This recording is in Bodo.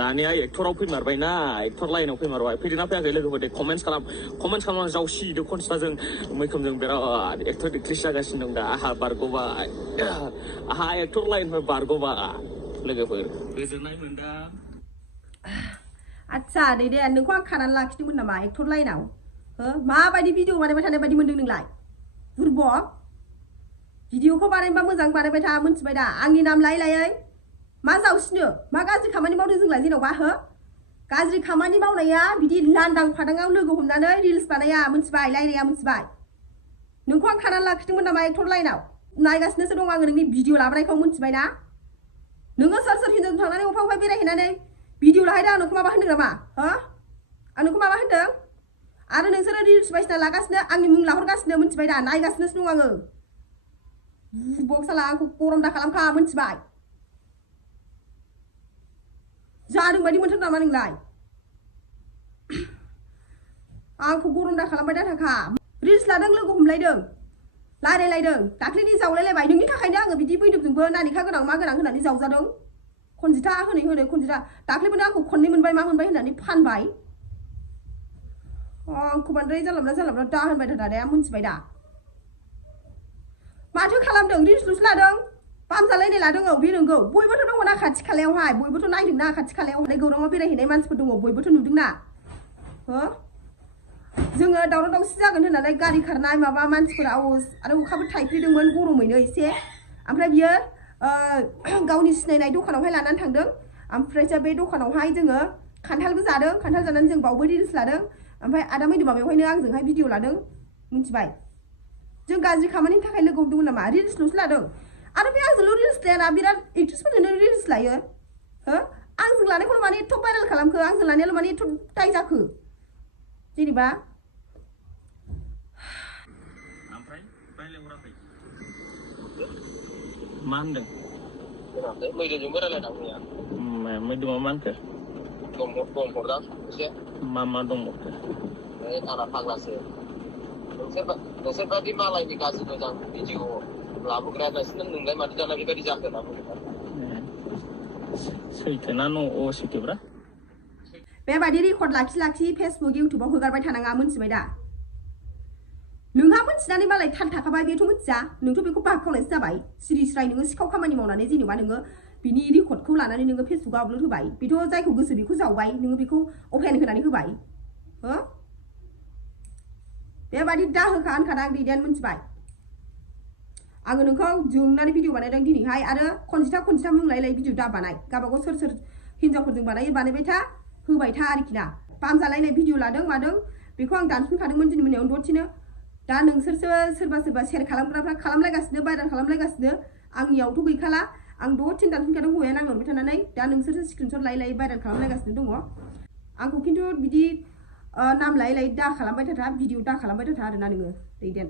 दानिया एक्टराव फैमारबायना एक्टर लाइनाव फैमारबाय फैदोंना फैयाखै लोगोफोर कमेन्ट्स खालामनानै जावसिदो खनस्टाजों मैखोमजों बिराद एक्टर एक्ट्रेस जागासिनो दं दा आहा बारग'बाय आहा एक्टर लाइननिफ्राय बारग'बाय लोगोफोर गोजोननाय मोनदा आच्छा दे नोंखौ आं खानानै लाखिदोंमोन नामा एक्टर लाइनाव हो माबायदि भिडिअ बानायबाय थानाय बायदि मोनदों नोंलाय बुरबक भिडिअखौ बानायबा मोजां बानायबाय था मोनथिबाय दा आंनि नाम लायै मा जावसिनो मा गाज्रि खामानि मावदों जोंलाय जेन'बा हो गाज्रि खामानि मावनाया बिदि लांदां फादाङाव लोगो हमनानै रिल्स बानाया मोनथिबाय लायराया मोनथिबाय नोंखौ आं खानानै लाखिदोंमोन नामा एक्टर लाइनाव नायगासिनोसो दं आङो नोंनि भिडिअ लाबोनायखौ मोनथिबाय ना नोङो सोर हिनजाव थांनानै अफा बेरायहैनानै भिडिअ लाहैदों आं नोंखौ माबा होनदों नामा हो आं नोंखौ माबा होनदों आरो नोंसोरो रिल्स बायसिना लागासिनो आंनि मुं लाहरगासिनो मोनथिबाय दा नायगासिनोसो दं आङो बुरबक साला आंखौ गरम दा खालामखा मोनथिबाय जादों बायदि मोनथार नामा नोंलाय आंखौ गरम दा खालामबाय दा थाखा रिल्स लादों लोगो हमलायदों लायरायलायदों दाख्लैनि जावलायलायबाय नोंनि थाखायनो आङो बिदि बैदोबजोंबो नानिखा गोनां मा गोनां होननानै जावजादों खनजिथा होनै खनजिथा दाख्लैबो आंखौ खननै मोनबाय मा मोनबाय होननानै फानबाय आंखौ बांद्राय जानला दा होनबाय था दादाया मोनथिबाय दा माथो खालामदों रिल्सल'सो लादों बामजालायनाय लादों औ बे नंगौ बयबोथ' दङ ना खाथि खालायावहाय बयबोथ' नायदोंना खाथि खालायावहाय गौराङाव बेरायहैनाय मानसिफोर दङ बयबोथ' नुदोंना हो जोङो दावराव दावसि जागोन होननानै गारि खारनाय माबा मानसिफोर आवाज आरो अखाबो थाइफ्रिदोंमोन गरमैनो एसे ओमफ्राय बियो गावनि सिनायनाय दखानावहाय लानानै थांदों ओमफ्रायसो बे दखानावहाय जोङो खान्थालबो जादों खान्थाल जानानै जों बावबो रिल्स लादों ओमफ्राय आदा मैदोमा बेवहायनो आंजोंहाय भिडिअ लादों मिथिबाय जों गाज्रि खामानिनि थाखाय लोगो हमदोंमोन नामा रिल्सल'सो लादों आरो बे आंजोंल' रिल्स लायाना बिराद एक्ट्रेसफोरजोंनो रिल्स लायो हो आंजों लानायखौल' माने एथ' भाइरेल खालामखो आंजों लानायाल' माने एथ' दाय जाखो जेनेबा ओमफ्राय रायलायहराखै मा होनदों मैदोजोंबो रायलायदां मैया मैदोमा मा होनखो दंहरदां एसे मा दंहरखो आंना फाग्लासो नोंसोरबादि मालायनि गाज्रि मोजां भिडिअ लाबोग्रायालासिनो नोंलाय माथो जाना बेबायदि जाखो होनना बुंदों सैथोना सैथोब्रा बेबायदि रेकर्ड लाखि फेसबुक इउटुबाव हगारबाय थानाङा मोनथिबाय दा नोंहा मोनथिनानै मालाय थाल थाखाबाय बेथ' मिथिया नोंथ' बेखौ बाखावनायसो जाबाय सिरि स्राय नोङो सिखाव खामानि मावनानै जेनेबा नोङो बिनि रेकर्डखौ लानानै नोङो फेसबुकआव आपल'ड होबाय बेथ' जायखौ गोसो बेखौ जावबाय नोङो बेखौ अपेन होनानै होबाय हो बेबायदि दा होखा होनखादा आं दैदेन मोनथिबाय आङो नोंखौ जोंनानै भिडिअ बानायदों दिनैहाय आरो खनजिथा मुंलायलाय भिडिअ दा बानाय गावबागाव सोर हिनजावफोरजों बानायबाय था होबाय था आरोखि ना बामजालायनाय भिडिअ लादों मादों बेखौ आं दानफिनखादोंमोन दिनै मोनायाव दसेनो दा नोंसोरसो सोरबा शेयार खालामग्राफ्रा खालामलायगासिनो भाइरेल खालामलायगासिनो आंनियावथ' गैखाला आं दसेनो दानफिनखादों हौवाया नांलांबाय थानानै दा नोंसोरसो स्क्रिनशट लायै भाइरेल खालामलायगासिनो दङ आंखौ खिन्थु बिदि नाम लायै दा खालामबाय थाथा भिडिअ दा खालामबाय थाथा आरोना नोङो दैदेन